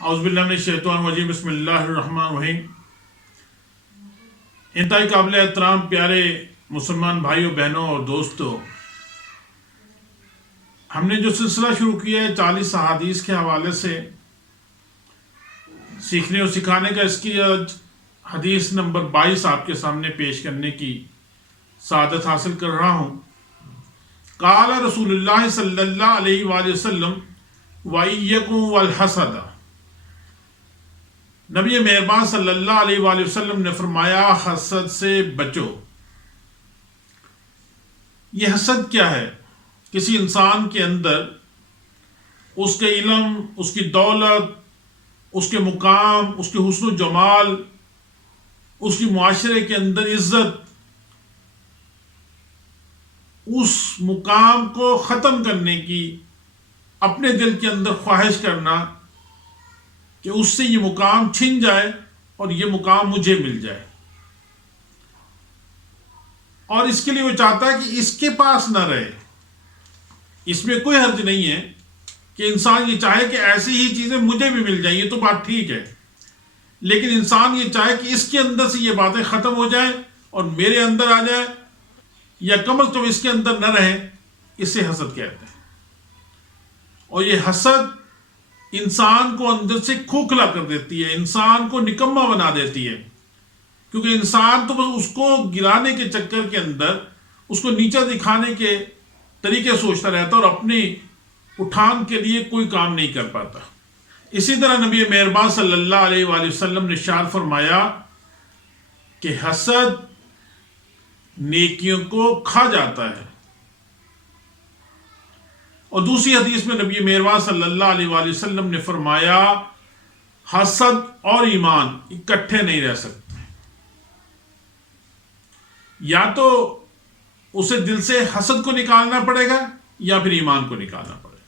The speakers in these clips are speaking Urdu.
اعوذ باللہ من الشیطان الرجیم، بسم اللہ الرحمن الرحیم۔ انتہائی قابل احترام پیارے مسلمان بھائیوں، بہنوں اور دوستوں، ہم نے جو سلسلہ شروع کیا ہے 40 احادیث کے حوالے سے سیکھنے اور سکھانے کا، اس کی آج حدیث نمبر 22 آپ کے سامنے پیش کرنے کی سعادت حاصل کر رہا ہوں۔ قال رسول اللہ صلی اللہ علیہ وآلہ وسلم وَإِيَّكُمْ وَالْحَسَدَ، نبی مہربان صلی اللہ علیہ وآلہ وسلم نے فرمایا حسد سے بچو۔ یہ حسد کیا ہے؟ کسی انسان کے اندر اس کے علم، اس کی دولت، اس کے مقام، اس کے حسن و جمال، اس کی معاشرے کے اندر عزت، اس مقام کو ختم کرنے کی اپنے دل کے اندر خواہش کرنا کہ اس سے یہ مقام چھن جائے اور یہ مقام مجھے مل جائے، اور اس کے لیے وہ چاہتا ہے کہ اس کے پاس نہ رہے۔ اس میں کوئی حرج نہیں ہے کہ انسان یہ چاہے کہ ایسی ہی چیزیں مجھے بھی مل جائیں، یہ تو بات ٹھیک ہے، لیکن انسان یہ چاہے کہ اس کے اندر سے یہ باتیں ختم ہو جائیں اور میرے اندر آ جائے، یا کم از کم اس کے اندر نہ رہے، اسے حسد کہتے ہیں۔ اور یہ حسد انسان کو اندر سے کھوکھلا کر دیتی ہے، انسان کو نکما بنا دیتی ہے، کیونکہ انسان تو بس اس کو گرانے کے چکر کے اندر، اس کو نیچا دکھانے کے طریقے سوچتا رہتا اور اپنی اٹھان کے لیے کوئی کام نہیں کر پاتا۔ اسی طرح نبی مہربان صلی اللہ علیہ وآلہ وسلم نے ارشاد فرمایا کہ حسد نیکیوں کو کھا جاتا ہے۔ اور دوسری حدیث میں نبی مہربان صلی اللہ علیہ وآلہ وسلم نے فرمایا حسد اور ایمان اکٹھے نہیں رہ سکتے، یا تو اسے دل سے حسد کو نکالنا پڑے گا یا پھر ایمان کو نکالنا پڑے گا۔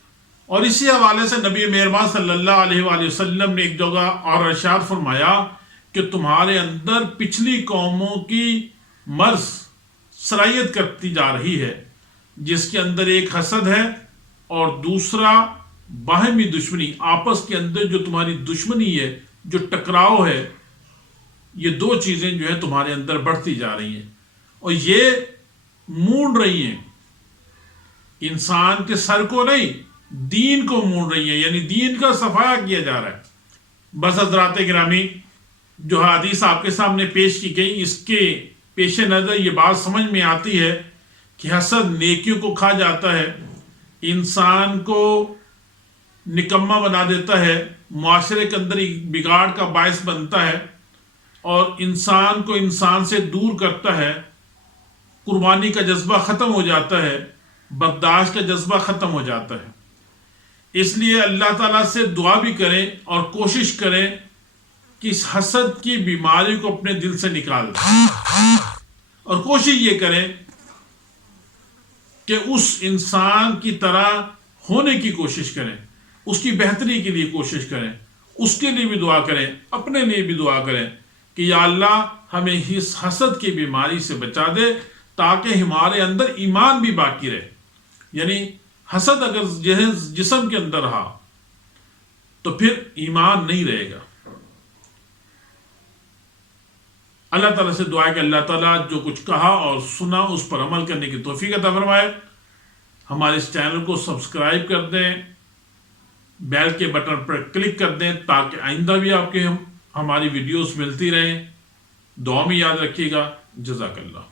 اور اسی حوالے سے نبی مہربان صلی اللہ علیہ وآلہ وسلم نے ایک جگہ اور ارشاد فرمایا کہ تمہارے اندر پچھلی قوموں کی مرض سرایت کرتی جا رہی ہے، جس کے اندر ایک حسد ہے اور دوسرا باہمی دشمنی، آپس کے اندر جو تمہاری دشمنی ہے، جو ٹکراؤ ہے، یہ دو چیزیں جو ہے تمہارے اندر بڑھتی جا رہی ہیں، اور یہ مونڈ رہی ہیں انسان کے سر کو نہیں، دین کو مونڈ رہی ہیں، یعنی دین کا صفایا کیا جا رہا ہے۔ بس حضرات گرامی، جو حدیث آپ کے سامنے پیش کی گئی، اس کے پیش نظر یہ بات سمجھ میں آتی ہے کہ حسد نیکیوں کو کھا جاتا ہے، انسان کو نکما بنا دیتا ہے، معاشرے کے اندر ایک بگاڑ کا باعث بنتا ہے، اور انسان کو انسان سے دور کرتا ہے، قربانی کا جذبہ ختم ہو جاتا ہے، برداشت کا جذبہ ختم ہو جاتا ہے۔ اس لیے اللہ تعالیٰ سے دعا بھی کریں اور کوشش کریں کہ اس حسد کی بیماری کو اپنے دل سے نکال دیں، اور کوشش یہ کریں کہ اس انسان کی طرح ہونے کی کوشش کریں، اس کی بہتری کے لیے کوشش کریں، اس کے لیے بھی دعا کریں، اپنے لیے بھی دعا کریں کہ یا اللہ ہمیں اس حسد کی بیماری سے بچا دے، تاکہ ہمارے اندر ایمان بھی باقی رہے۔ یعنی حسد اگر جسم کے اندر رہا تو پھر ایمان نہیں رہے گا۔ اللہ تعالیٰ سے دعا ہے کہ اللہ تعالیٰ جو کچھ کہا اور سنا اس پر عمل کرنے کی توفیق عطا فرمائے۔ ہمارے اس چینل کو سبسکرائب کر دیں، بیل کے بٹن پر کلک کر دیں تاکہ آئندہ بھی آپ کے ہماری ویڈیوز ملتی رہیں۔ دعا میں یاد رکھیے گا۔ جزاک اللہ۔